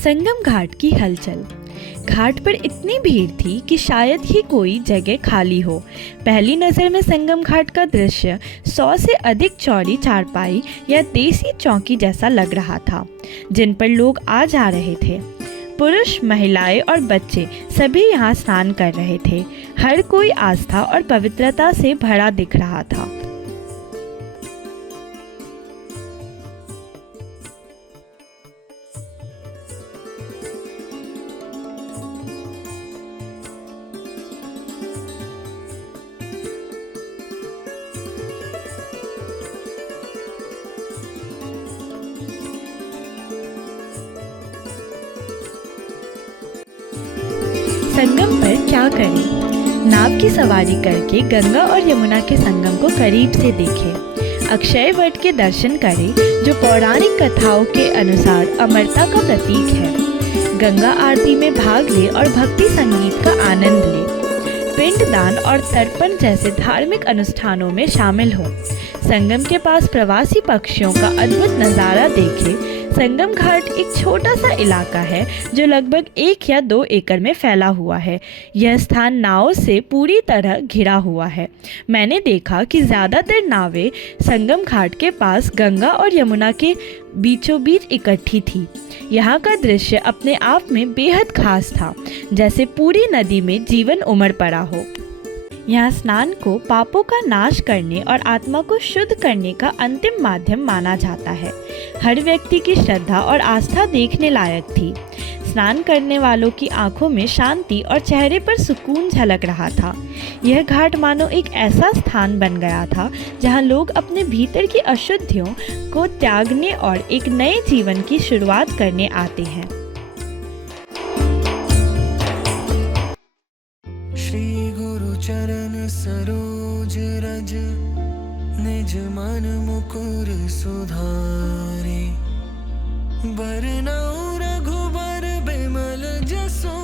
संगम घाट की हलचल। घाट पर इतनी भीड़ थी कि शायद ही कोई जगह खाली हो। पहली नज़र में संगम घाट का दृश्य 100 से अधिक चौड़ी चारपाई या देसी चौकी जैसा लग रहा था, जिन पर लोग आ जा रहे थे। पुरुष, महिलाएं और बच्चे सभी यहाँ स्नान कर रहे थे। हर कोई आस्था और पवित्रता से भरा दिख रहा था। संगम पर क्या करें? नाव की सवारी करके गंगा और यमुना के संगम को करीब से देखें। अक्षय वट के दर्शन करें, जो पौराणिक कथाओं के अनुसार अमरता का प्रतीक है। गंगा आरती में भाग ले और भक्ति संगीत का आनंद ले। पिंडदान और तर्पण जैसे धार्मिक अनुष्ठानों में शामिल हो। संगम के पास प्रवासी पक्षियों का अद्भुत नज़ारा देखें। संगम घाट एक छोटा सा इलाका है जो लगभग 1 या 2 एकड़ में फैला हुआ है। यह स्थान नावों से पूरी तरह घिरा हुआ है। मैंने देखा कि ज़्यादातर नावें संगम घाट के पास गंगा और यमुना के बीचों बीच इकट्ठी थी। यहाँ का दृश्य अपने आप में बेहद खास था, जैसे पूरी नदी में जीवन उमड़ पड़ा हो। यहाँ स्नान को पापों का नाश करने और आत्मा को शुद्ध करने का अंतिम माध्यम माना जाता है। हर व्यक्ति की श्रद्धा और आस्था देखने लायक थी। स्नान करने वालों की आंखों में शांति और चेहरे पर सुकून झलक रहा था। यह घाट मानो एक ऐसा स्थान बन गया था जहाँ लोग अपने भीतर की अशुद्धियों को त्यागने और एक नए जीवन की शुरुआत करने आते हैं। चरण सरोज रज निज मन मुकुर सुधारे, बरनउँ रघुबर बिमल जसो।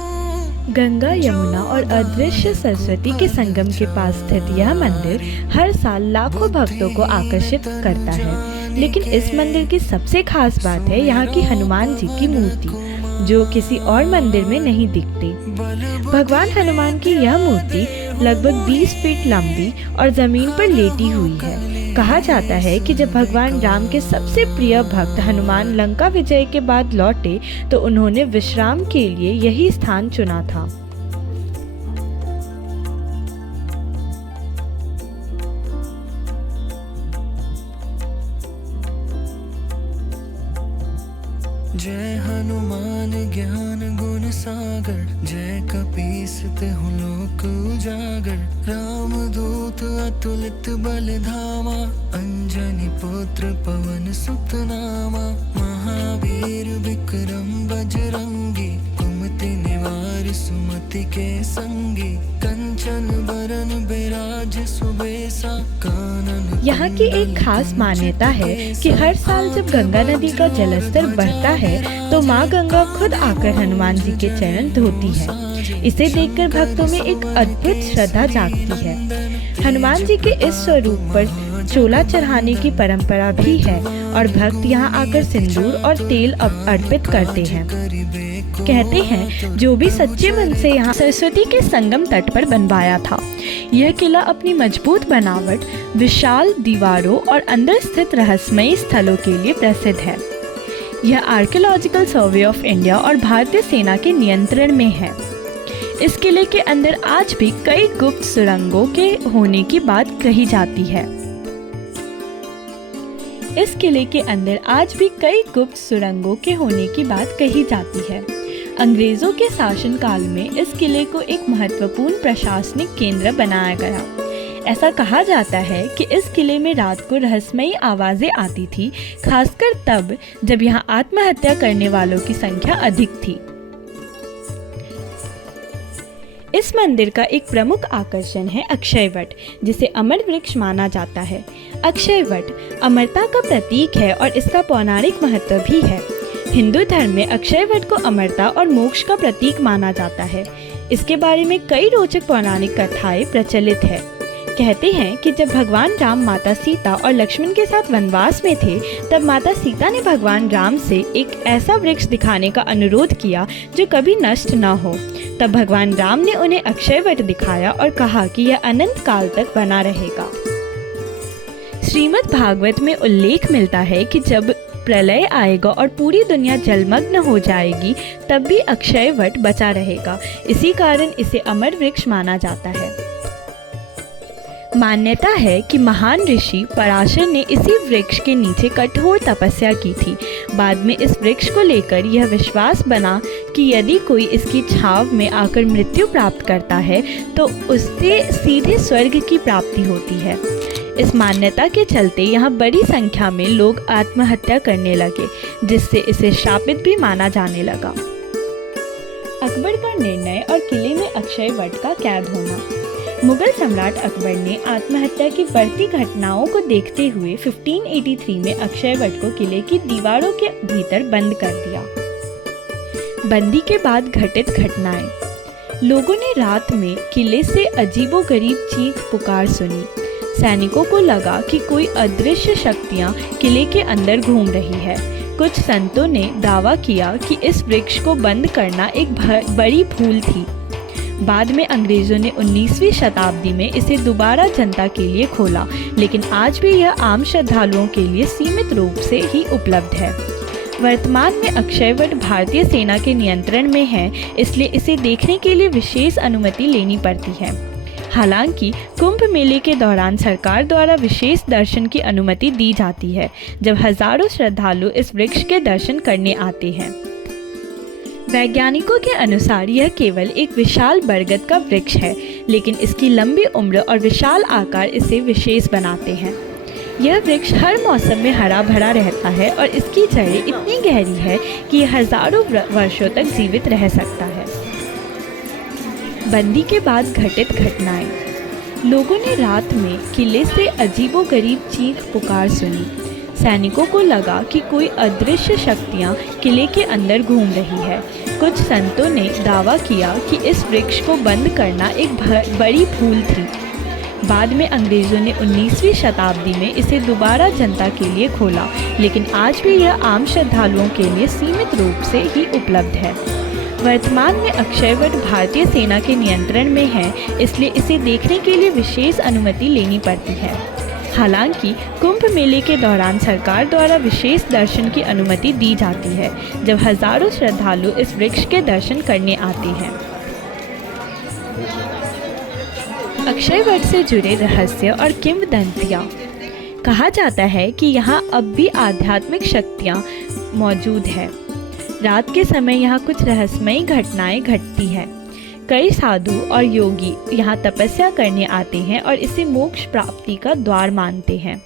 गंगा, यमुना और अदृश्य सरस्वती के संगम के पास स्थित यह मंदिर हर साल लाखों भक्तों को आकर्षित करता है। लेकिन इस मंदिर की सबसे खास बात है यहाँ की हनुमान जी की मूर्ति, जो किसी और मंदिर में नहीं दिखती। भगवान हनुमान की यह मूर्ति लगभग 20 फीट लंबी और जमीन पर लेटी हुई है। कहा जाता है कि जब भगवान राम के सबसे प्रिय भक्त हनुमान लंका विजय के बाद लौटे तो उन्होंने विश्राम के लिए यही स्थान चुना था। जय हनुमान ज्ञान गुण सागर, जय कपीस तिहुँ लोक उजागर। राम दूत अतुलित बल धामा, अंजनी पुत्र पवन सुत नामा। महावीर विक्रम बजरंगी, कुमति निवार सुमति के संगी। कंचन बरन बिराज सुबेसा, कानन। यहाँ की एक खास मान्यता है कि हर साल जब गंगा नदी का जलस्तर बढ़ता है तो माँ गंगा खुद आकर हनुमान जी के चरण धोती है। इसे देखकर भक्तों में एक अद्भुत श्रद्धा जागती है। हनुमान जी के इस स्वरूप पर चोला चढ़ाने की परंपरा भी है और भक्त यहाँ आकर सिंदूर और तेल अर्पित करते हैं। कहते हैं जो भी सच्चे मन से यहाँ सरस्वती के संगम तट पर बनवाया था। यह किला अपनी मजबूत बनावट, विशाल दीवारों और अंदर स्थित रहस्यमयी स्थलों के लिए प्रसिद्ध है। यह आर्कियोलॉजिकल सर्वे ऑफ इंडिया और भारतीय सेना के नियंत्रण में है। इस किले के अंदर आज भी कई गुप्त सुरंगों के होने की बात कही जाती है। इस किले के अंदर आज भी कई गुप्त सुरंगों के होने की बात कही जाती है। अंग्रेजों के शासनकाल में इस किले को एक महत्वपूर्ण प्रशासनिक केंद्र बनाया गया। ऐसा कहा जाता है कि इस किले में रात को रहस्यमयी आवाजें आती थी, खासकर तब जब यहाँ आत्महत्या करने वालों की संख्या अधिक थी। इस मंदिर का एक प्रमुख आकर्षण है अक्षय वट, जिसे अमर वृक्ष माना जाता है। अक्षय वट अमरता का प्रतीक है और इसका पौराणिक महत्व भी है। हिंदू धर्म में अक्षय वट को अमरता और मोक्ष का प्रतीक माना जाता है। इसके बारे में कई रोचक पौराणिक कथाएं प्रचलित है। कहते हैं कि जब भगवान राम माता सीता और लक्ष्मण के साथ वनवास में थे, तब माता सीता ने भगवान राम से एक ऐसा वृक्ष दिखाने का अनुरोध किया जो कभी नष्ट न हो। तब भगवान राम ने उन्हें अक्षय वट दिखाया और कहा कि यह अनंत काल तक बना रहेगा। श्रीमद् भागवत में उल्लेख मिलता है कि जब प्रलय आएगा और पूरी दुनिया जलमग्न हो जाएगी, तब भी अक्षय वट बचा रहेगा। इसी कारण इसे अमर वृक्ष माना जाता है। मान्यता है कि महान ऋषि पराशर ने इसी वृक्ष के नीचे कठोर तपस्या की थी। बाद में इस वृक्ष को लेकर यह विश्वास बना कि यदि कोई इसकी छांव में आकर मृत्यु प्राप्त करता है तो उससे सीधे स्वर्ग की प्राप्ति होती है। इस मान्यता के चलते यहाँ बड़ी संख्या में लोग आत्महत्या करने लगे, जिससे इसे शापित भी माना जाने लगा। अकबर का निर्णय और किले में अक्षय वट का कैद होना। मुगल सम्राट अकबर ने आत्महत्या की बढ़ती घटनाओं को देखते हुए 1583 में अक्षय वट को किले की दीवारों के भीतर बंद कर दिया। बंदी के बाद घटित घटनाएं। लोगों ने रात में किले से अजीबोगरीब चीख पुकार सुनी। सैनिकों को लगा कि कोई अदृश्य शक्तियां किले के अंदर घूम रही है। कुछ संतों ने दावा किया कि इस वृक्ष को बंद करना एक बड़ी भूल थी। बाद में अंग्रेजों ने 19वीं शताब्दी में इसे दोबारा जनता के लिए खोला, लेकिन आज भी यह आम श्रद्धालुओं के लिए सीमित रूप से ही उपलब्ध है। वर्तमान में अक्षय वट भारतीय सेना के नियंत्रण में है, इसलिए इसे देखने के लिए विशेष अनुमति लेनी पड़ती है। हालांकि कुंभ मेले के दौरान सरकार द्वारा विशेष दर्शन की अनुमति दी जाती है, जब हजारों श्रद्धालु इस वृक्ष के दर्शन करने आते हैं। वैज्ञानिकों के अनुसार यह केवल एक विशाल बरगद का वृक्ष है, लेकिन इसकी लंबी उम्र और विशाल आकार इसे विशेष बनाते हैं। यह वृक्ष हर मौसम में हरा भरा रहता है और इसकी जड़ें इतनी गहरी है कि यह हजारों वर्षों तक जीवित रह सकता है। बंदी के बाद घटित घटनाएं। लोगों ने रात में किले से अजीबोगरीब चीख पुकार सुनी। सैनिकों को लगा कि कोई अदृश्य शक्तियां किले के अंदर घूम रही है। कुछ संतों ने दावा किया कि इस वृक्ष को बंद करना एक बड़ी भूल थी। बाद में अंग्रेजों ने 19वीं शताब्दी में इसे दोबारा जनता के लिए खोला, लेकिन आज भी यह आम श्रद्धालुओं के लिए सीमित रूप से ही उपलब्ध है। वर्तमान में अक्षय वट भारतीय सेना के नियंत्रण में है, इसलिए इसे देखने के लिए विशेष अनुमति लेनी पड़ती है। हालांकि कुंभ मेले के दौरान सरकार द्वारा विशेष दर्शन की अनुमति दी जाती है, जब हजारों श्रद्धालु इस वृक्ष के दर्शन करने आते हैं। अक्षय वट से जुड़े रहस्य और किंवदंतियाँ। कहा जाता है कि यहाँ अब भी आध्यात्मिक शक्तियाँ मौजूद है। रात के समय यहाँ कुछ रहस्यमयी घटनाएं घटती हैं। कई साधु और योगी यहाँ तपस्या करने आते हैं और इसे मोक्ष प्राप्ति का द्वार मानते हैं।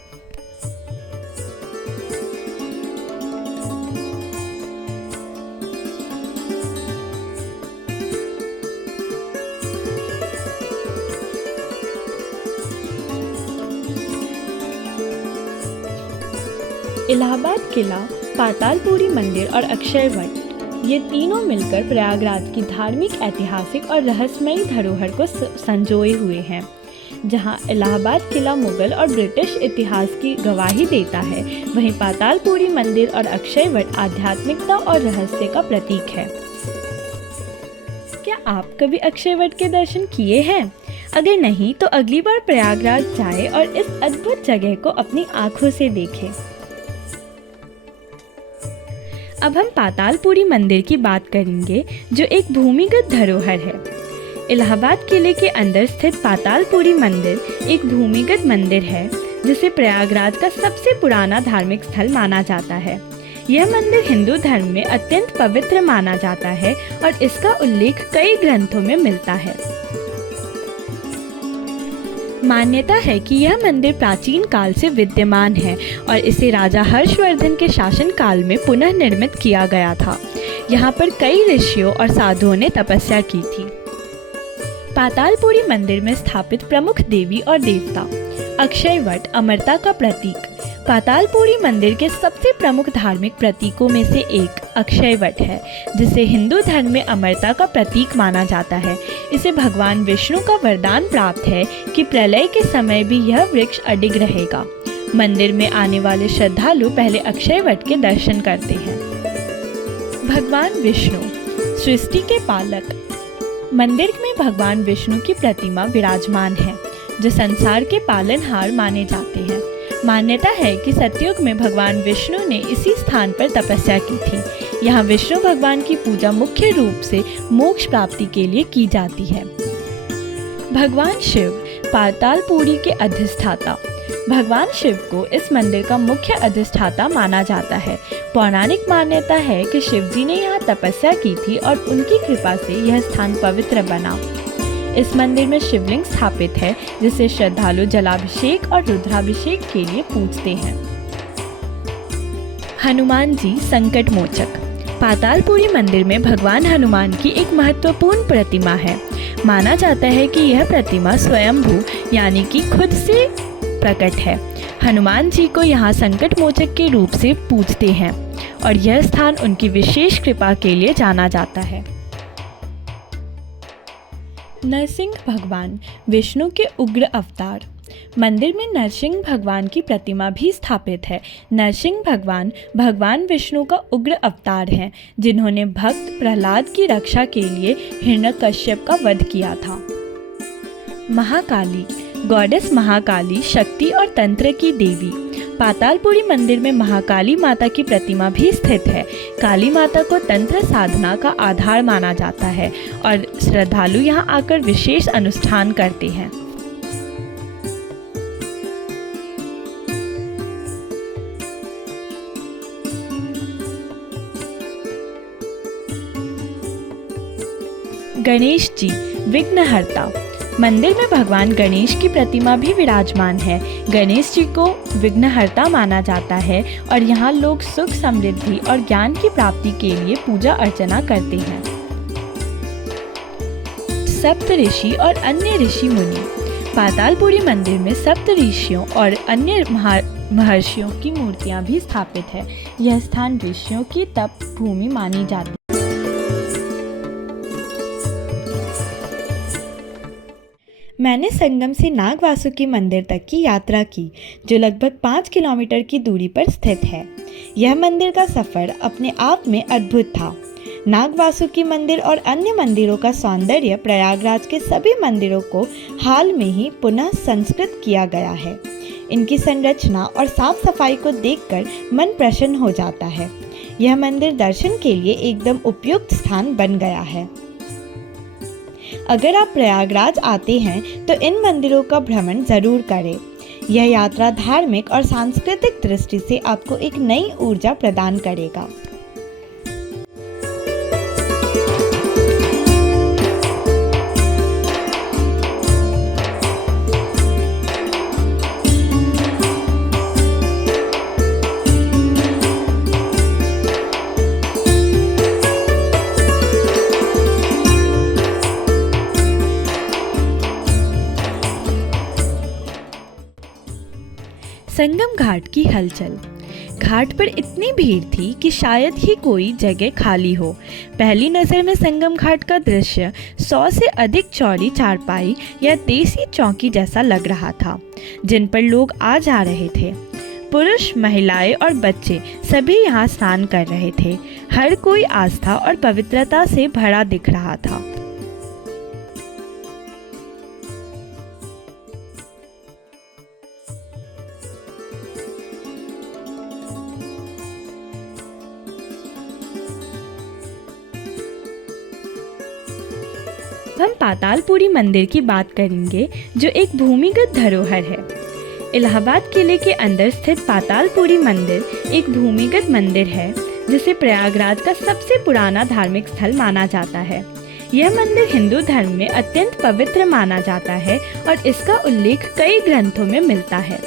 इलाहाबाद किला, पातालपुरी मंदिर और अक्षय वट, ये तीनों मिलकर प्रयागराज की धार्मिक, ऐतिहासिक और रहस्यमयी धरोहर को संजोए हुए हैं। जहां इलाहाबाद किला मुगल और ब्रिटिश इतिहास की गवाही देता है, वहीं पातालपुरी मंदिर और अक्षय वट आध्यात्मिकता और रहस्य का प्रतीक है। क्या आप कभी अक्षय वट के दर्शन किए हैं? अगर नहीं तो अगली बार प्रयागराज जाएं और इस अद्भुत जगह को अपनी आंखों से देखें। अब हम पातालपुरी मंदिर की बात करेंगे, जो एक भूमिगत धरोहर है। इलाहाबाद किले के अंदर स्थित पातालपुरी मंदिर एक भूमिगत मंदिर है, जिसे प्रयागराज का सबसे पुराना धार्मिक स्थल माना जाता है। यह मंदिर हिंदू धर्म में अत्यंत पवित्र माना जाता है और इसका उल्लेख कई ग्रंथों में मिलता है। मान्यता है कि यह मंदिर प्राचीन काल से विद्यमान है और इसे राजा हर्षवर्धन के शासन काल में पुनः निर्मित किया गया था। यहाँ पर कई ऋषियों और साधुओं ने तपस्या की थी। पातालपुरी मंदिर में स्थापित प्रमुख देवी और देवता। अक्षय वट अमरता का प्रतीक। पातालपुरी मंदिर के सबसे प्रमुख धार्मिक प्रतीकों में से एक अक्षय वट है, जिसे हिंदू धर्म में अमरता का प्रतीक माना जाता है। इसे भगवान विष्णु का वरदान प्राप्त है कि प्रलय के समय भी यह वृक्ष अडिग रहेगा। मंदिर में आने वाले श्रद्धालु पहले अक्षय वट के दर्शन करते हैं। भगवान विष्णु सृष्टि के पालक। मंदिर में भगवान विष्णु की प्रतिमा विराजमान है, जो संसार के पालनहार माने जाते हैं। मान्यता है कि सतयुग में भगवान विष्णु ने इसी स्थान पर तपस्या की थी। यहाँ विष्णु भगवान की पूजा मुख्य रूप से मोक्ष प्राप्ति के लिए की जाती है। भगवान शिव पातालपुरी के अधिष्ठाता। भगवान शिव को इस मंदिर का मुख्य अधिष्ठाता माना जाता है। पौराणिक मान्यता है कि शिव जी ने यहाँ तपस्या की थी और उनकी कृपा से यह स्थान पवित्र बना। इस मंदिर में शिवलिंग स्थापित है, जिसे श्रद्धालु जलाभिषेक और रुद्राभिषेक के लिए पूजते हैं। हनुमान जी संकट मोचक। पातालपुरी मंदिर में भगवान हनुमान की एक महत्वपूर्ण प्रतिमा है। माना जाता है कि यह प्रतिमा स्वयंभू यानी कि खुद से प्रकट है। हनुमान जी को यहाँ संकट मोचक के रूप से पूजते हैं और यह स्थान उनकी विशेष कृपा के लिए जाना जाता है। नरसिंह भगवान विष्णु के उग्र अवतार। मंदिर में नरसिंह भगवान की प्रतिमा भी स्थापित है। नरसिंह भगवान भगवान विष्णु का उग्र अवतार हैं, जिन्होंने भक्त प्रहलाद की रक्षा के लिए हिरण्यकश्यप का वध किया था। महाकाली गॉडेस। महाकाली शक्ति और तंत्र की देवी। पातालपुरी मंदिर में महाकाली माता की प्रतिमा भी स्थित है। काली माता को तंत्र साधना का आधार माना जाता है और श्रद्धालु यहाँ आकर विशेष अनुष्ठान करते हैं। गणेश जी विघ्नहर्ता। मंदिर में भगवान गणेश की प्रतिमा भी विराजमान है। गणेश जी को विघ्नहर्ता माना जाता है और यहाँ लोग सुख, समृद्धि और ज्ञान की प्राप्ति के लिए पूजा अर्चना करते हैं। सप्त ऋषि और अन्य ऋषि मुनि। पातालपुरी मंदिर में सप्त ऋषियों और अन्य महर्षियों की मूर्तियां भी स्थापित है। यह स्थान ऋषियों की तप भूमि मानी जाती है। मैंने संगम से नागवासुकी मंदिर तक की यात्रा की, जो लगभग 5 किलोमीटर की दूरी पर स्थित है। यह मंदिर का सफ़र अपने आप में अद्भुत था। नागवासुकी मंदिर और अन्य मंदिरों का सौंदर्य प्रयागराज के सभी मंदिरों को हाल में ही पुनः संस्कृत किया गया है। इनकी संरचना और साफ सफाई को देखकर मन प्रसन्न हो जाता है। यह मंदिर दर्शन के लिए एकदम उपयुक्त स्थान बन गया है। अगर आप प्रयागराज आते हैं तो इन मंदिरों का भ्रमण जरूर करें। यह यात्रा धार्मिक और सांस्कृतिक दृष्टि से आपको एक नई ऊर्जा प्रदान करेगा। संगम घाट की हलचल। घाट पर इतनी भीड़ थी कि शायद ही कोई जगह खाली हो। पहली नज़र में संगम घाट का दृश्य 100 से अधिक चौड़ी चारपाई या देसी चौकी जैसा लग रहा था, जिन पर लोग आ जा रहे थे। पुरुष, महिलाएं और बच्चे सभी यहाँ स्नान कर रहे थे। हर कोई आस्था और पवित्रता से भरा दिख रहा था। हम पातालपुरी मंदिर की बात करेंगे, जो एक भूमिगत धरोहर है। इलाहाबाद किले के अंदर स्थित पातालपुरी मंदिर एक भूमिगत मंदिर है, जिसे प्रयागराज का सबसे पुराना धार्मिक स्थल माना जाता है। यह मंदिर हिंदू धर्म में अत्यंत पवित्र माना जाता है और इसका उल्लेख कई ग्रंथों में मिलता है।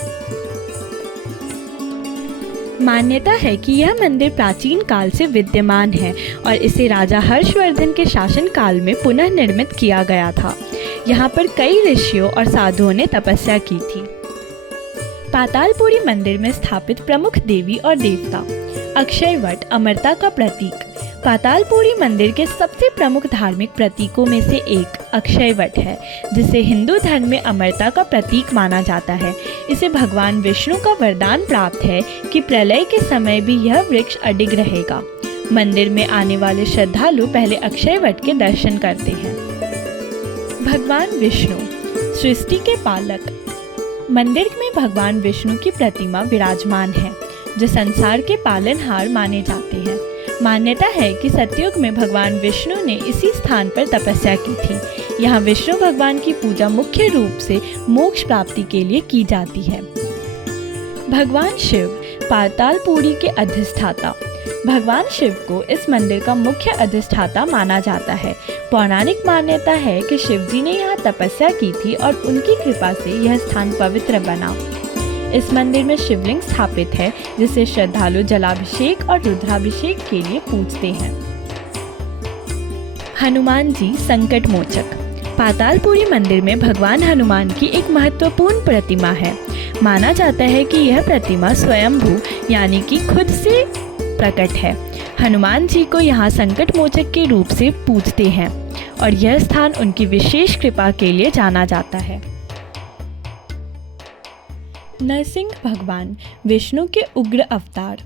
मान्यता है कि यह मंदिर प्राचीन काल से विद्यमान है और इसे राजा हर्षवर्धन के शासन काल में पुनः निर्मित किया गया था। यहाँ पर कई ऋषियों और साधुओं ने तपस्या की थी। पातालपुरी मंदिर में स्थापित प्रमुख देवी और देवता। अक्षय वट अमरता का प्रतीक। पातालपुरी मंदिर के सबसे प्रमुख धार्मिक प्रतीकों में से एक अक्षय वट है, जिसे हिंदू धर्म में अमरता का प्रतीक माना जाता है। इसे भगवान विष्णु का वरदान प्राप्त है कि प्रलय के समय भी यह वृक्ष अडिग रहेगा। मंदिर में आने वाले श्रद्धालु पहले अक्षय वट के दर्शन करते हैं। भगवान विष्णु सृष्टि के पालक। मंदिर में भगवान विष्णु की प्रतिमा विराजमान है, जो संसार के पालनहार माने जाते हैं। मान्यता है कि सतयुग में भगवान विष्णु ने इसी स्थान पर तपस्या की थी। यहाँ विष्णु भगवान की पूजा मुख्य रूप से मोक्ष प्राप्ति के लिए की जाती है। भगवान शिव पातालपुरी के अधिष्ठाता। भगवान शिव को इस मंदिर का मुख्य अधिष्ठाता माना जाता है। पौराणिक मान्यता है कि शिव जी ने यहाँ तपस्या की थी और उनकी कृपा से यह स्थान पवित्र बना। इस मंदिर में शिवलिंग स्थापित है, जिसे श्रद्धालु जलाभिषेक और रुद्राभिषेक के लिए पूजते हैं। हनुमान जी संकट मोचक। पातालपुरी मंदिर में भगवान हनुमान की एक महत्वपूर्ण प्रतिमा है। माना जाता है कि यह प्रतिमा स्वयंभू यानी कि खुद से प्रकट है। हनुमान जी को यहाँ संकट मोचक के रूप से पूजते हैं और यह स्थान उनकी विशेष कृपा के लिए जाना जाता है। नरसिंह भगवान विष्णु के उग्र अवतार।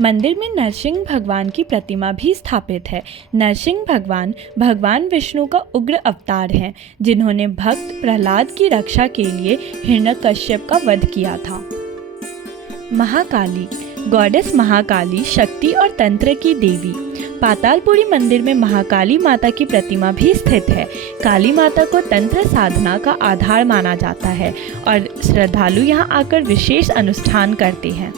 मंदिर में नरसिंह भगवान की प्रतिमा भी स्थापित है। नरसिंह भगवान भगवान विष्णु का उग्र अवतार हैं, जिन्होंने भक्त प्रहलाद की रक्षा के लिए हिरण्यकश्यप का वध किया था। महाकाली गॉडेस महाकाली शक्ति और तंत्र की देवी। पातालपुरी मंदिर में महाकाली माता की प्रतिमा भी स्थित है। काली माता को तंत्र साधना का आधार माना जाता है और श्रद्धालु यहाँ आकर विशेष अनुष्ठान करते हैं।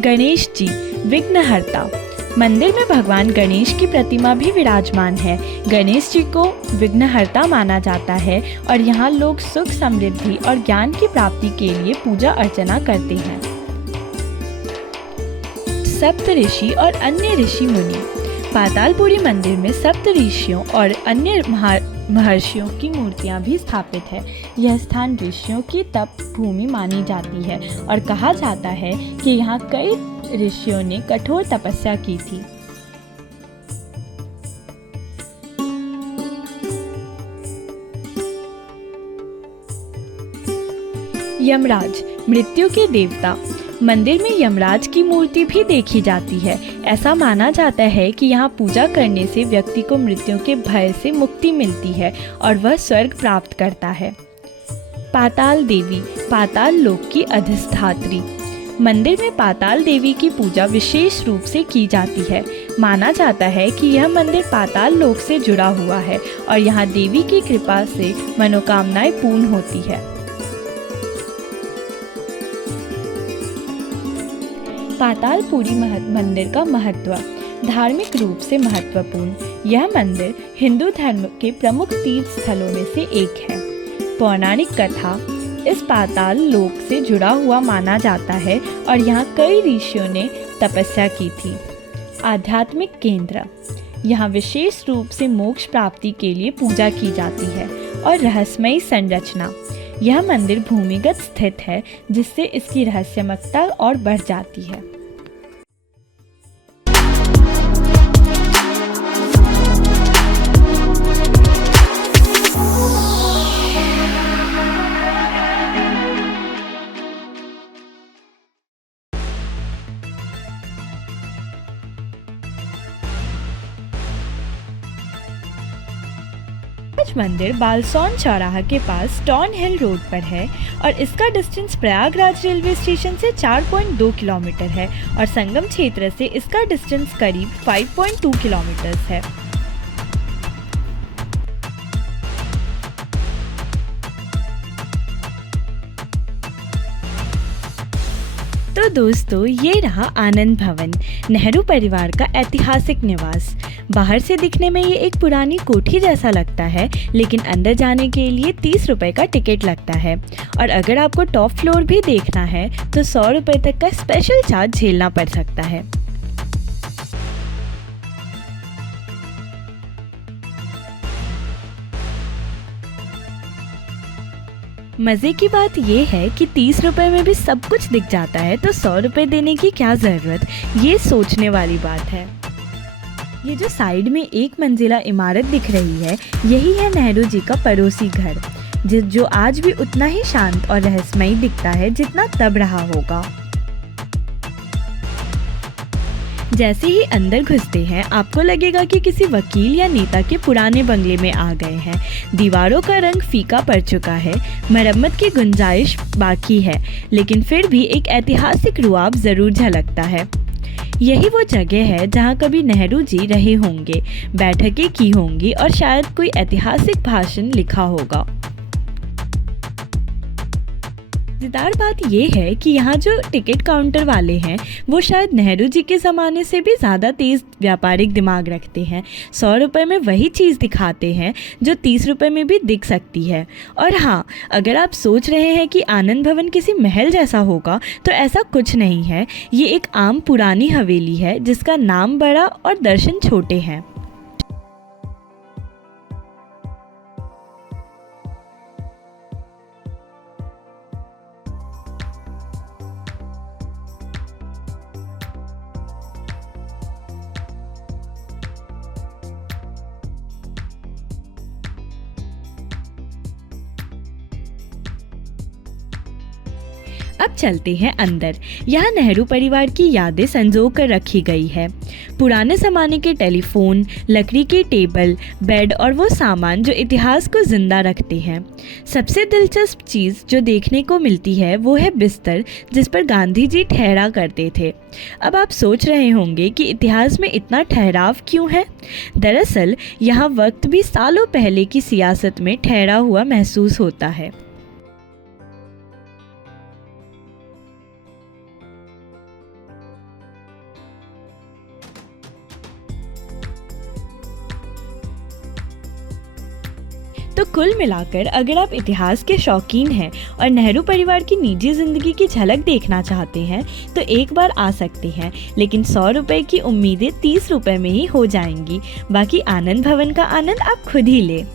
गणेश जी विघ्नहर्ता। मंदिर में भगवान गणेश की प्रतिमा भी विराजमान है। गणेश जी को विघ्नहर्ता माना जाता है और यहाँ लोग सुख समृद्धि और ज्ञान की प्राप्ति के लिए पूजा अर्चना करते हैं। सप्त ऋषि और अन्य ऋषि मुनि। पातालपुरी मंदिर में सप्त ऋषियों और अन्य महर्षियों की मूर्तियां भी स्थापित है। यह स्थान ऋषियों की तप भूमि मानी जाती है और कहा जाता है कि यहाँ कई ऋषियों ने कठोर तपस्या की थी। यमराज मृत्यु के देवता। मंदिर में यमराज की मूर्ति भी देखी जाती है। ऐसा माना जाता है कि यहाँ पूजा करने से व्यक्ति को मृत्यु के भय से मुक्ति मिलती है और वह स्वर्ग प्राप्त करता है। पाताल देवी पाताल लोक की अधिष्ठात्री। मंदिर में पाताल देवी की पूजा विशेष रूप से की जाती है। माना जाता है कि यह मंदिर पाताल लोक से जुड़ा हुआ है और यहाँ देवी की कृपा से मनोकामनाएं पूर्ण होती है। पातालपुरी मंदिर का महत्व। धार्मिक रूप से महत्वपूर्ण यह मंदिर हिंदू धर्म के प्रमुख तीर्थ स्थलों में से एक है। पौराणिक कथा इस पाताल लोक से जुड़ा हुआ माना जाता है और यहाँ कई ऋषियों ने तपस्या की थी। आध्यात्मिक केंद्र यहाँ विशेष रूप से मोक्ष प्राप्ति के लिए पूजा की जाती है। और रहस्यमयी संरचना यह मंदिर भूमिगत स्थित है, जिससे इसकी रहस्यमयता और बढ़ जाती है। मंदिर बालसौन चौराहा के पास टाउन हिल रोड पर है और इसका डिस्टेंस प्रयागराज रेलवे स्टेशन से 4.2 किलोमीटर है और संगम क्षेत्र से इसका डिस्टेंस करीब 5.2 किलोमीटर है। तो दोस्तों, ये रहा आनंद भवन, नेहरू परिवार का ऐतिहासिक निवास। बाहर से दिखने में ये एक पुरानी कोठी जैसा लगता है, लेकिन अंदर जाने के लिए 30 रुपए का टिकट लगता है और अगर आपको टॉप फ्लोर भी देखना है तो 100 रुपए तक का स्पेशल चार्ज झेलना पड़ सकता है। मज़े की बात ये है कि 30 रुपए में भी सब कुछ दिख जाता है, तो 100 रुपए देने की क्या ज़रूरत, ये सोचने वाली बात है। ये जो साइड में एक मंजिला इमारत दिख रही है, यही है नेहरू जी का पड़ोसी घर, जो आज भी उतना ही शांत और रहस्यमयी दिखता है जितना तब रहा होगा। जैसे ही अंदर घुसते हैं, आपको लगेगा कि किसी वकील या नेता के पुराने बंगले में आ गए हैं। दीवारों का रंग फीका पड़ चुका है, मरम्मत की गुंजाइश बाकी है, लेकिन फिर भी एक ऐतिहासिक रुआब ज़रूर झलकता है। यही वो जगह है जहाँ कभी नेहरू जी रहे होंगे, बैठकें की होंगी और शायद कोई ऐतिहासिक भाषण लिखा होगा। मज़ेदार बात ये है कि यहाँ जो टिकट काउंटर वाले हैं, वो शायद नेहरू जी के ज़माने से भी ज़्यादा तेज़ व्यापारिक दिमाग रखते हैं। 100 रुपये में वही चीज़ दिखाते हैं जो 30 रुपये में भी दिख सकती है। और हाँ, अगर आप सोच रहे हैं कि आनंद भवन किसी महल जैसा होगा, तो ऐसा कुछ नहीं है। ये एक आम पुरानी हवेली है जिसका नाम बड़ा और दर्शन छोटे हैं। अब चलते हैं अंदर। यहाँ नेहरू परिवार की यादें संजो कर रखी गई है। पुराने ज़माने के टेलीफोन, लकड़ी के टेबल, बेड और वो सामान जो इतिहास को ज़िंदा रखते हैं। सबसे दिलचस्प चीज़ जो देखने को मिलती है वो है बिस्तर, जिस पर गांधी जी ठहरा करते थे। अब आप सोच रहे होंगे कि इतिहास में इतना ठहराव क्यों है? दरअसल यहाँ वक्त भी सालों पहले की सियासत में ठहरा हुआ महसूस होता है। तो कुल मिलाकर अगर आप इतिहास के शौकीन हैं और नेहरू परिवार की निजी ज़िंदगी की झलक देखना चाहते हैं, तो एक बार आ सकते हैं। लेकिन 100 रुपये की उम्मीदें 30 रुपये में ही हो जाएंगी। बाकी आनंद भवन का आनंद आप खुद ही लें।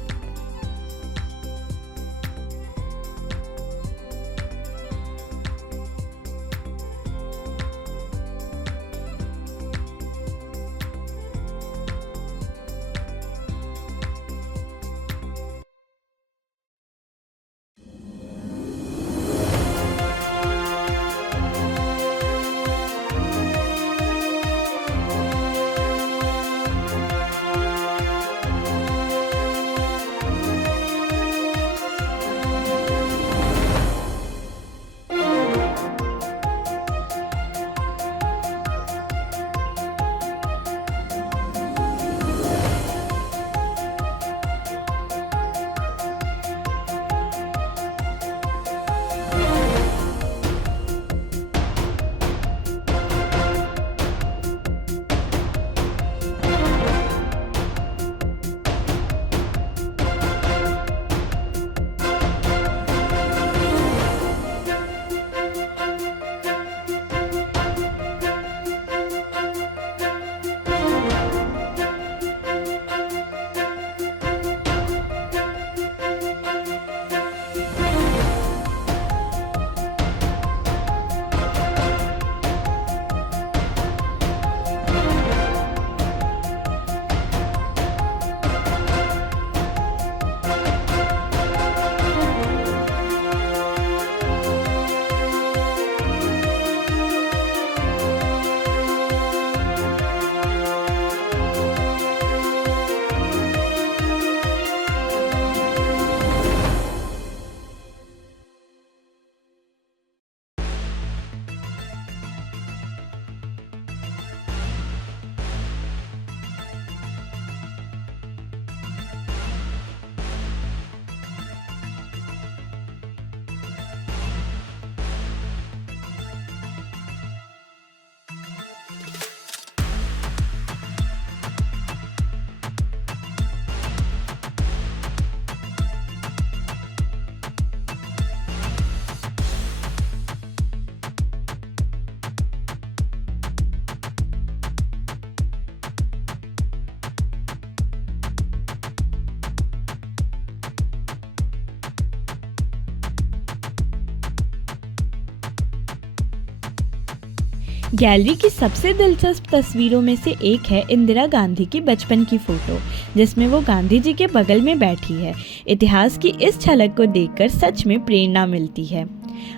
गैलरी की सबसे दिलचस्प तस्वीरों में से एक है इंदिरा गांधी की बचपन की फ़ोटो, जिसमें वो गांधी जी के बगल में बैठी है। इतिहास की इस झलक को देखकर सच में प्रेरणा मिलती है।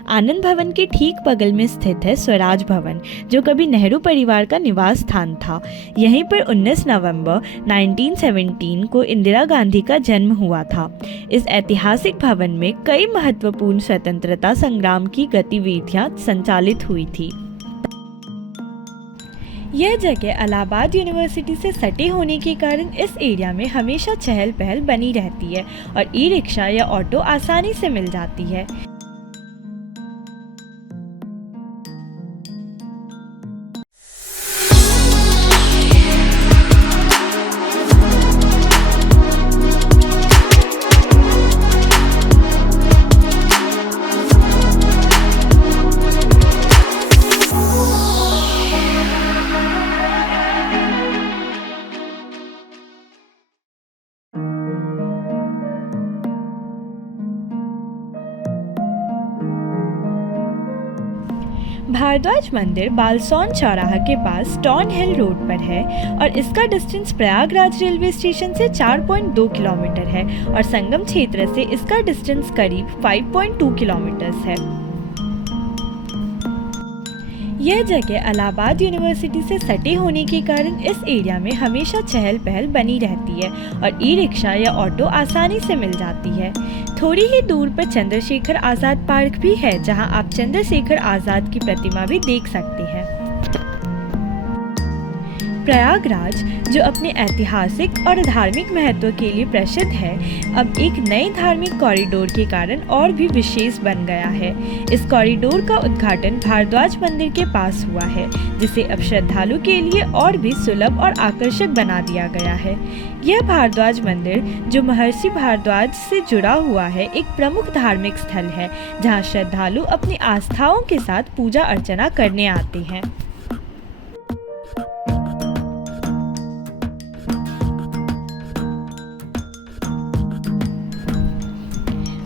आनंद भवन के ठीक बगल में स्थित है स्वराज भवन, जो कभी नेहरू परिवार का निवास स्थान था। यहीं पर 19 नवंबर 1917 को इंदिरा गांधी का जन्म हुआ था। इस ऐतिहासिक भवन में कई महत्वपूर्ण स्वतंत्रता संग्राम की गतिविधियां संचालित हुई थी। यह जगह इलाहाबाद यूनिवर्सिटी से सटे होने के कारण इस एरिया में हमेशा चहल पहल बनी रहती है और ई रिक्शा या ऑटो आसानी से मिल जाती है। भारद्वाज मंदिर बालसौन चौराहा के पास टाउन हिल रोड पर है और इसका डिस्टेंस प्रयागराज रेलवे स्टेशन से 4.2 किलोमीटर है और संगम क्षेत्र से इसका डिस्टेंस करीब 5.2 किलोमीटर है। यह जगह इलाहाबाद यूनिवर्सिटी से सटे होने के कारण इस एरिया में हमेशा चहल पहल बनी रहती है और ई रिक्शा या ऑटो आसानी से मिल जाती है। थोड़ी ही दूर पर चंद्रशेखर आज़ाद पार्क भी है, जहां आप चंद्रशेखर आज़ाद की प्रतिमा भी देख सकते हैं। प्रयागराज, जो अपने ऐतिहासिक और धार्मिक महत्व के लिए प्रसिद्ध है, अब एक नए धार्मिक कॉरिडोर के कारण और भी विशेष बन गया है। इस कॉरिडोर का उद्घाटन भारद्वाज मंदिर के पास हुआ है, जिसे अब श्रद्धालु के लिए और भी सुलभ और आकर्षक बना दिया गया है। यह भारद्वाज मंदिर, जो महर्षि भारद्वाज से जुड़ा हुआ है, एक प्रमुख धार्मिक स्थल है, जहां श्रद्धालु अपनी आस्थाओं के साथ पूजा अर्चना करने आते हैं।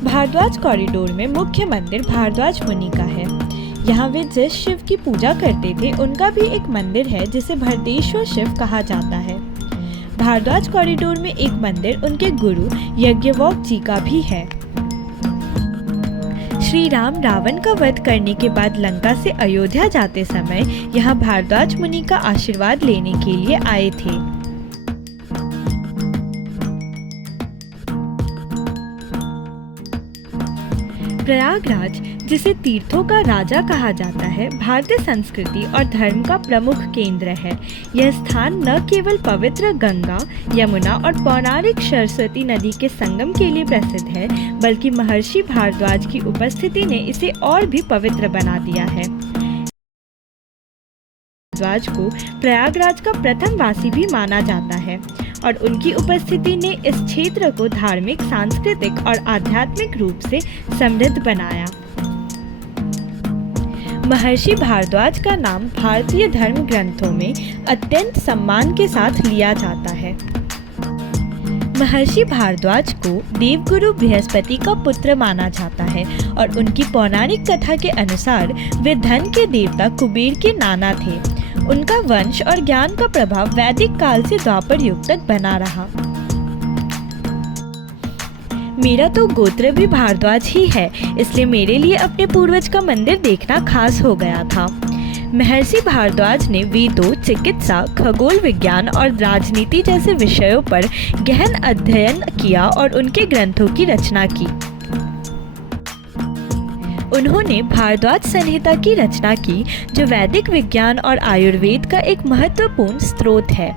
भारद्वाज कॉरिडोर में मुख्य मंदिर भारद्वाज मुनि का है। यहाँ वे जिस शिव की पूजा करते थे, उनका भी एक मंदिर है जिसे भरतेश्वर शिव कहा जाता है। भारद्वाज कॉरिडोर में एक मंदिर उनके गुरु यज्ञवल्क्य जी का भी है। श्री राम रावण का वध करने के बाद लंका से अयोध्या जाते समय यहाँ भारद्वाज मुनि का आशीर्वाद लेने के लिए आए थे। प्रयागराज, जिसे तीर्थों का राजा कहा जाता है, भारतीय संस्कृति और धर्म का प्रमुख केंद्र है। यह स्थान न केवल पवित्र गंगा, यमुना और पौराणिक सरस्वती नदी के संगम के लिए प्रसिद्ध है, बल्कि महर्षि भारद्वाज की उपस्थिति ने इसे और भी पवित्र बना दिया है। भारद्वाज को प्रयागराज का प्रथम वासी भी माना जाता है और उनकी उपस्थिति ने इस क्षेत्र को धार्मिक, सांस्कृतिक और आध्यात्मिक रूप से समृद्ध बनाया। महर्षि भारद्वाज का नाम भारतीय धर्म ग्रंथों में अत्यंत सम्मान के साथ लिया जाता है। महर्षि भारद्वाज को देवगुरु बृहस्पति का पुत्र माना जाता है और उनकी पौराणिक कथा के अनुसार वे धन के देवता कुबेर के नाना थे। उनका वंश और ज्ञान का प्रभाव वैदिक काल से द्वापर युग तक बना रहा। मेरा तो गोत्र भी भारद्वाज ही है, इसलिए मेरे लिए अपने पूर्वज का मंदिर देखना खास हो गया था। महर्षि भारद्वाज ने वेदों, चिकित्सा, खगोल विज्ञान और राजनीति जैसे विषयों पर गहन अध्ययन किया और उनके ग्रंथों की रचना की। उन्होंने भारद्वाज संहिता की रचना की, जो वैदिक विज्ञान और आयुर्वेद का एक महत्वपूर्ण स्रोत है।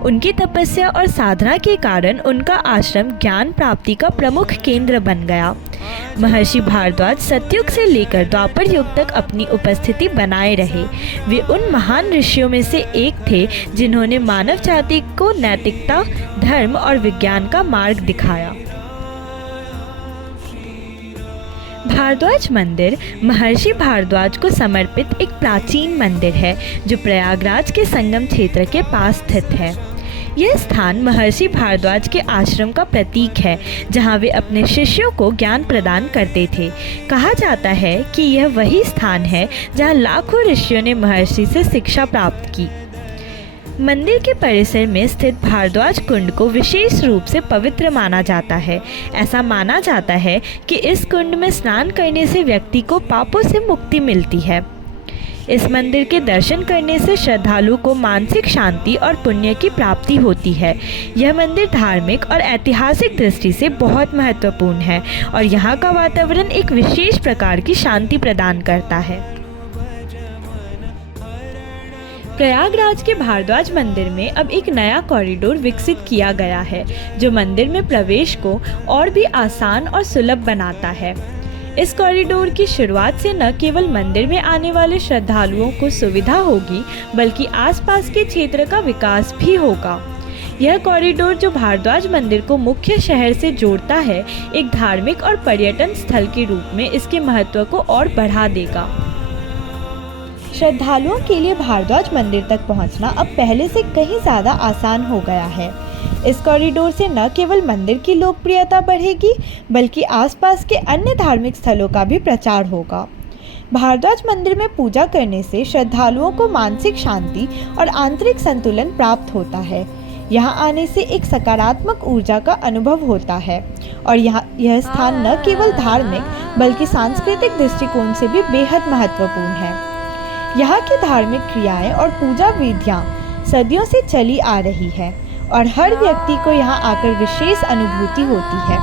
उनकी तपस्या और साधना के कारण उनका आश्रम ज्ञान प्राप्ति का प्रमुख केंद्र बन गया। महर्षि भारद्वाज सतयुग से लेकर द्वापर युग तक अपनी उपस्थिति बनाए रहे। वे उन महान ऋषियों में से एक थे जिन्होंने मानव जाति को नैतिकता, धर्म और विज्ञान का मार्ग दिखाया। भारद्वाज मंदिर महर्षि भारद्वाज को समर्पित एक प्राचीन मंदिर है, जो प्रयागराज के संगम क्षेत्र के पास स्थित है। यह स्थान महर्षि भारद्वाज के आश्रम का प्रतीक है, जहाँ वे अपने शिष्यों को ज्ञान प्रदान करते थे। कहा जाता है कि यह वही स्थान है जहाँ लाखों ऋषियों ने महर्षि से शिक्षा प्राप्त की। मंदिर के परिसर में स्थित भारद्वाज कुंड को विशेष रूप से पवित्र माना जाता है। ऐसा माना जाता है कि इस कुंड में स्नान करने से व्यक्ति को पापों से मुक्ति मिलती है। इस मंदिर के दर्शन करने से श्रद्धालु को मानसिक शांति और पुण्य की प्राप्ति होती है। यह मंदिर धार्मिक और ऐतिहासिक दृष्टि से बहुत महत्वपूर्ण है और यहाँ का वातावरण एक विशेष प्रकार की शांति प्रदान करता है। प्रयागराज के भारद्वाज मंदिर में अब एक नया कॉरिडोर विकसित किया गया है, जो मंदिर में प्रवेश को और भी आसान और सुलभ बनाता है। इस कॉरिडोर की शुरुआत से न केवल मंदिर में आने वाले श्रद्धालुओं को सुविधा होगी, बल्कि आसपास के क्षेत्र का विकास भी होगा। यह कॉरिडोर, जो भारद्वाज मंदिर को मुख्य शहर से जोड़ता है, एक धार्मिक और पर्यटन स्थल के रूप में इसके महत्व को और बढ़ा देगा। श्रद्धालुओं के लिए भारद्वाज मंदिर तक पहुंचना अब पहले से कहीं ज़्यादा आसान हो गया है। इस कॉरिडोर से न केवल मंदिर की लोकप्रियता बढ़ेगी, बल्कि आसपास के अन्य धार्मिक स्थलों का भी प्रचार होगा। भारद्वाज मंदिर में पूजा करने से श्रद्धालुओं को मानसिक शांति और आंतरिक संतुलन प्राप्त होता है। यहाँ आने से एक सकारात्मक ऊर्जा का अनुभव होता है और यह स्थान न केवल धार्मिक बल्कि सांस्कृतिक दृष्टिकोण से भी बेहद महत्वपूर्ण है। यहाँ की धार्मिक क्रियाएं और पूजा विधियाँ सदियों से चली आ रही है और हर व्यक्ति को यहाँ आकर विशेष अनुभूति होती है।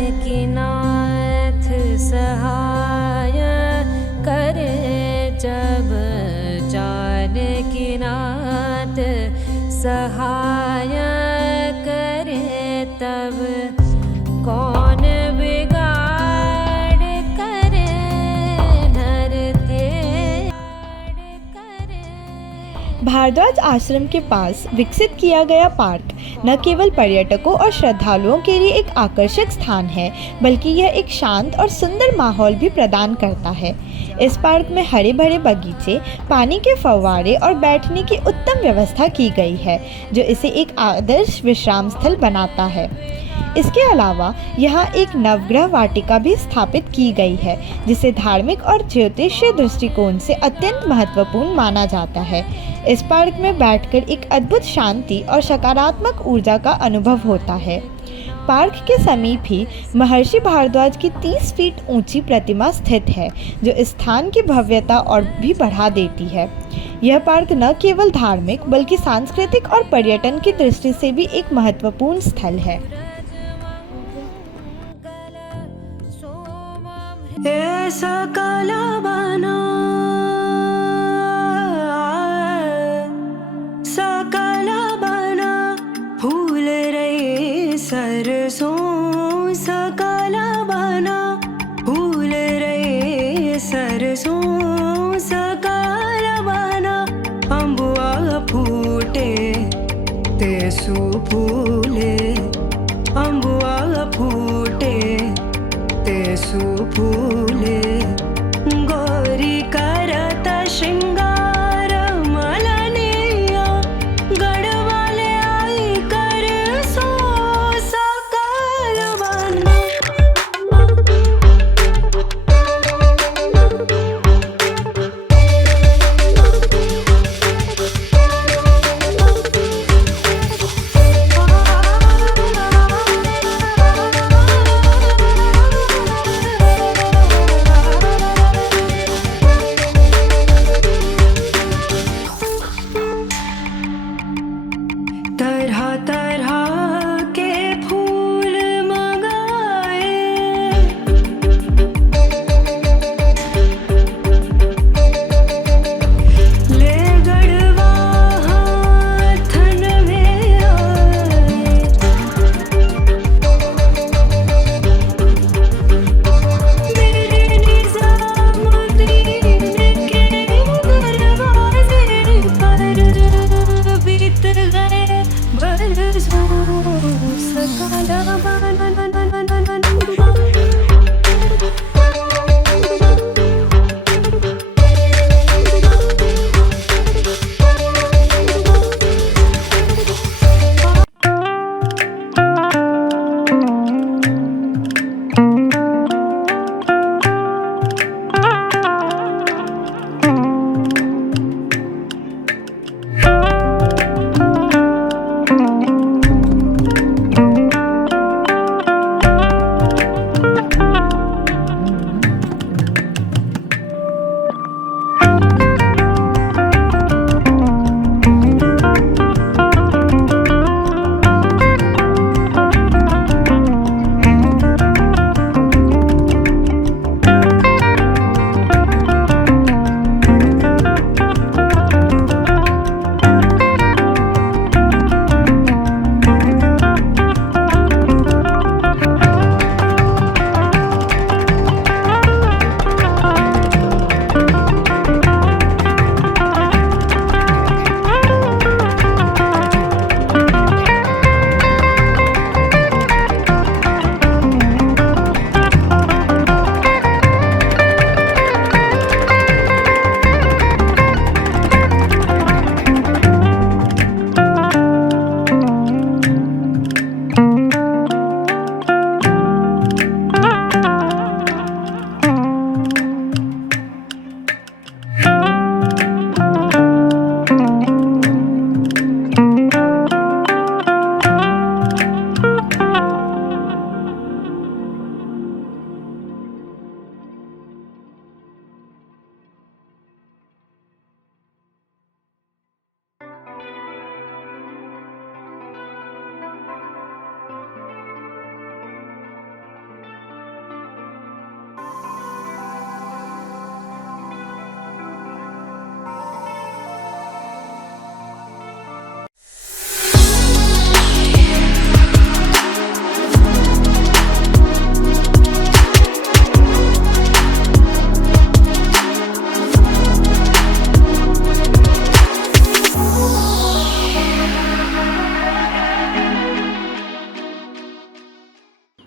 जानकीनाथ सहाय करे जब, जानकीनाथ सहाय करे तब, कौन बिगाड़ करे नर करे। भारद्वाज आश्रम के पास विकसित किया गया पार्क न केवल पर्यटकों और श्रद्धालुओं के लिए एक आकर्षक स्थान है, बल्कि यह एक शांत और सुंदर माहौल भी प्रदान करता है। इस पार्क में हरे भरे बगीचे, पानी के फव्वारे और बैठने की उत्तम व्यवस्था की गई है, जो इसे एक आदर्श विश्राम स्थल बनाता है। इसके अलावा यहाँ एक नवग्रह वाटिका भी स्थापित की गई है, जिसे धार्मिक और ज्योतिषीय दृष्टिकोण से अत्यंत महत्वपूर्ण माना जाता है। इस पार्क में बैठकर एक अद्भुत शांति और सकारात्मक ऊर्जा का अनुभव होता है। पार्क के समीप ही महर्षि भारद्वाज की 30 फीट ऊंची प्रतिमा स्थित है, जो इस स्थान की भव्यता और भी बढ़ा देती है। यह पार्क न केवल धार्मिक बल्कि सांस्कृतिक और पर्यटन की दृष्टि से भी एक महत्वपूर्ण स्थल है। सकला बना सकला बना फूल रहे सरसों, सकला बना फूल रहे सरसों, सकला बना अम्बुआ फूटे तेसु फूले, अम्बुआ फूटे तेसु फूले, गोरी करत श्रृंगार मलनिया, गढ़वाले आई कर सो सकल बना। तरह तरह के फूल मंगाए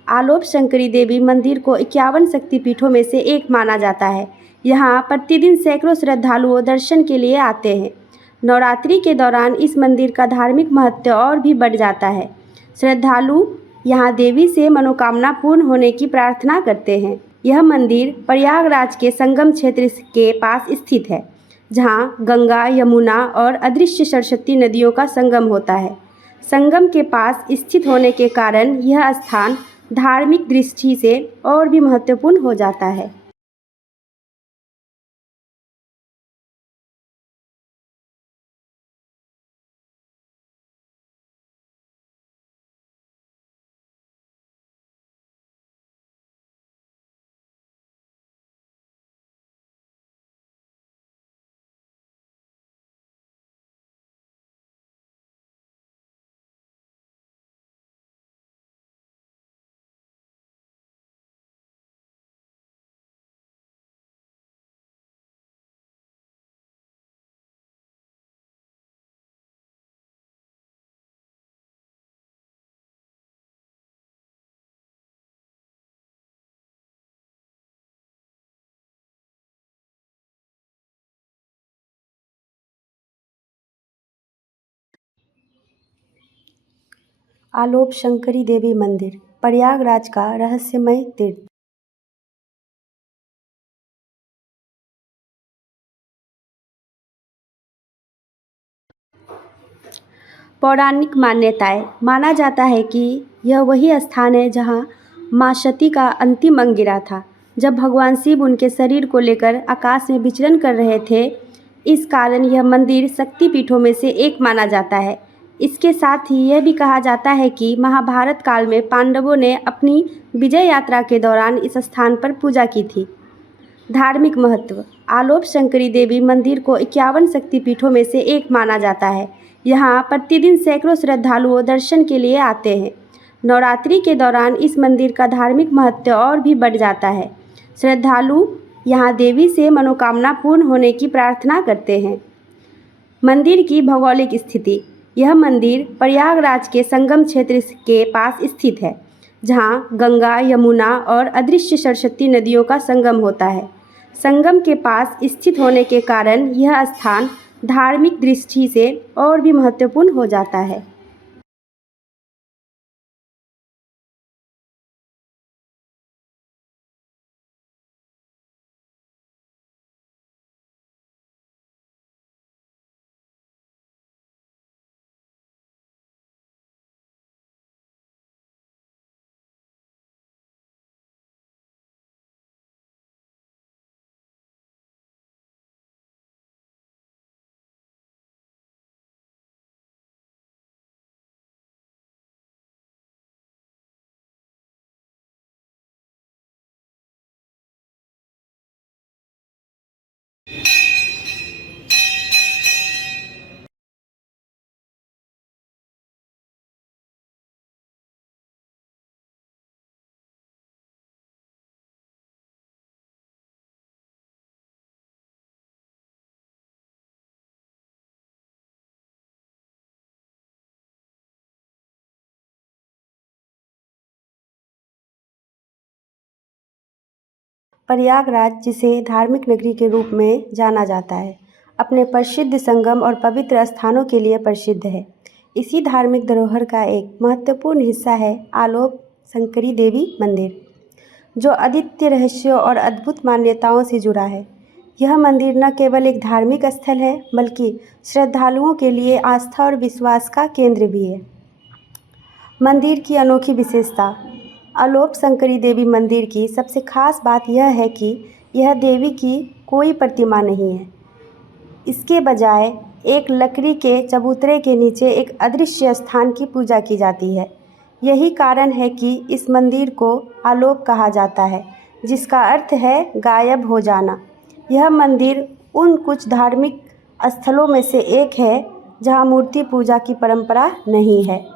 आलोप शंकरी देवी मंदिर को 51 शक्तिपीठों में से एक माना जाता है। यहाँ प्रतिदिन सैकड़ों श्रद्धालुओं दर्शन के लिए आते हैं। नवरात्रि के दौरान इस मंदिर का धार्मिक महत्व और भी बढ़ जाता है। श्रद्धालु यहाँ देवी से मनोकामना पूर्ण होने की प्रार्थना करते हैं। यह मंदिर प्रयागराज के संगम क्षेत्र के पास स्थित है, जहाँ गंगा, यमुना और अदृश्य सरस्वती नदियों का संगम होता है। संगम के पास स्थित होने के कारण यह स्थान धार्मिक दृष्टि से और भी महत्वपूर्ण हो जाता है। आलोप शंकरी देवी मंदिर प्रयागराज का रहस्यमय तीर्थ। पौराणिक मान्यताएं माना जाता है कि यह वही स्थान है जहां मां सती का अंतिम अंग गिरा था, जब भगवान शिव उनके शरीर को लेकर आकाश में विचरण कर रहे थे। इस कारण यह मंदिर शक्तिपीठों में से एक माना जाता है। इसके साथ ही यह भी कहा जाता है कि महाभारत काल में पांडवों ने अपनी विजय यात्रा के दौरान इस स्थान पर पूजा की थी। धार्मिक महत्व। आलोप शंकरी देवी मंदिर को 51 शक्तिपीठों में से एक माना जाता है। यहाँ प्रतिदिन सैकड़ों श्रद्धालुओं दर्शन के लिए आते हैं। नवरात्रि के दौरान इस मंदिर का धार्मिक महत्व और भी बढ़ जाता है। श्रद्धालु यहाँ देवी से मनोकामना पूर्ण होने की प्रार्थना करते हैं। मंदिर की भौगोलिक स्थिति। यह मंदिर प्रयागराज के संगम क्षेत्र के पास स्थित है, जहाँ गंगा, यमुना और अदृश्य सरस्वती नदियों का संगम होता है। संगम के पास स्थित होने के कारण यह स्थान धार्मिक दृष्टि से और भी महत्वपूर्ण हो जाता है। प्रयागराज, जिसे धार्मिक नगरी के रूप में जाना जाता है, अपने प्रसिद्ध संगम और पवित्र स्थानों के लिए प्रसिद्ध है। इसी धार्मिक धरोहर का एक महत्वपूर्ण हिस्सा है आलोक शंकरी देवी मंदिर, जो अद्वितीय रहस्यों और अद्भुत मान्यताओं से जुड़ा है। यह मंदिर न केवल एक धार्मिक स्थल है, बल्कि श्रद्धालुओं के लिए आस्था और विश्वास का केंद्र भी है। मंदिर की अनोखी विशेषता। आलोक शंकरी देवी मंदिर की सबसे खास बात यह है कि यह देवी की कोई प्रतिमा नहीं है। इसके बजाय एक लकड़ी के चबूतरे के नीचे एक अदृश्य स्थान की पूजा की जाती है। यही कारण है कि इस मंदिर को आलोक कहा जाता है, जिसका अर्थ है गायब हो जाना। यह मंदिर उन कुछ धार्मिक स्थलों में से एक है जहां मूर्ति पूजा की परंपरा नहीं है।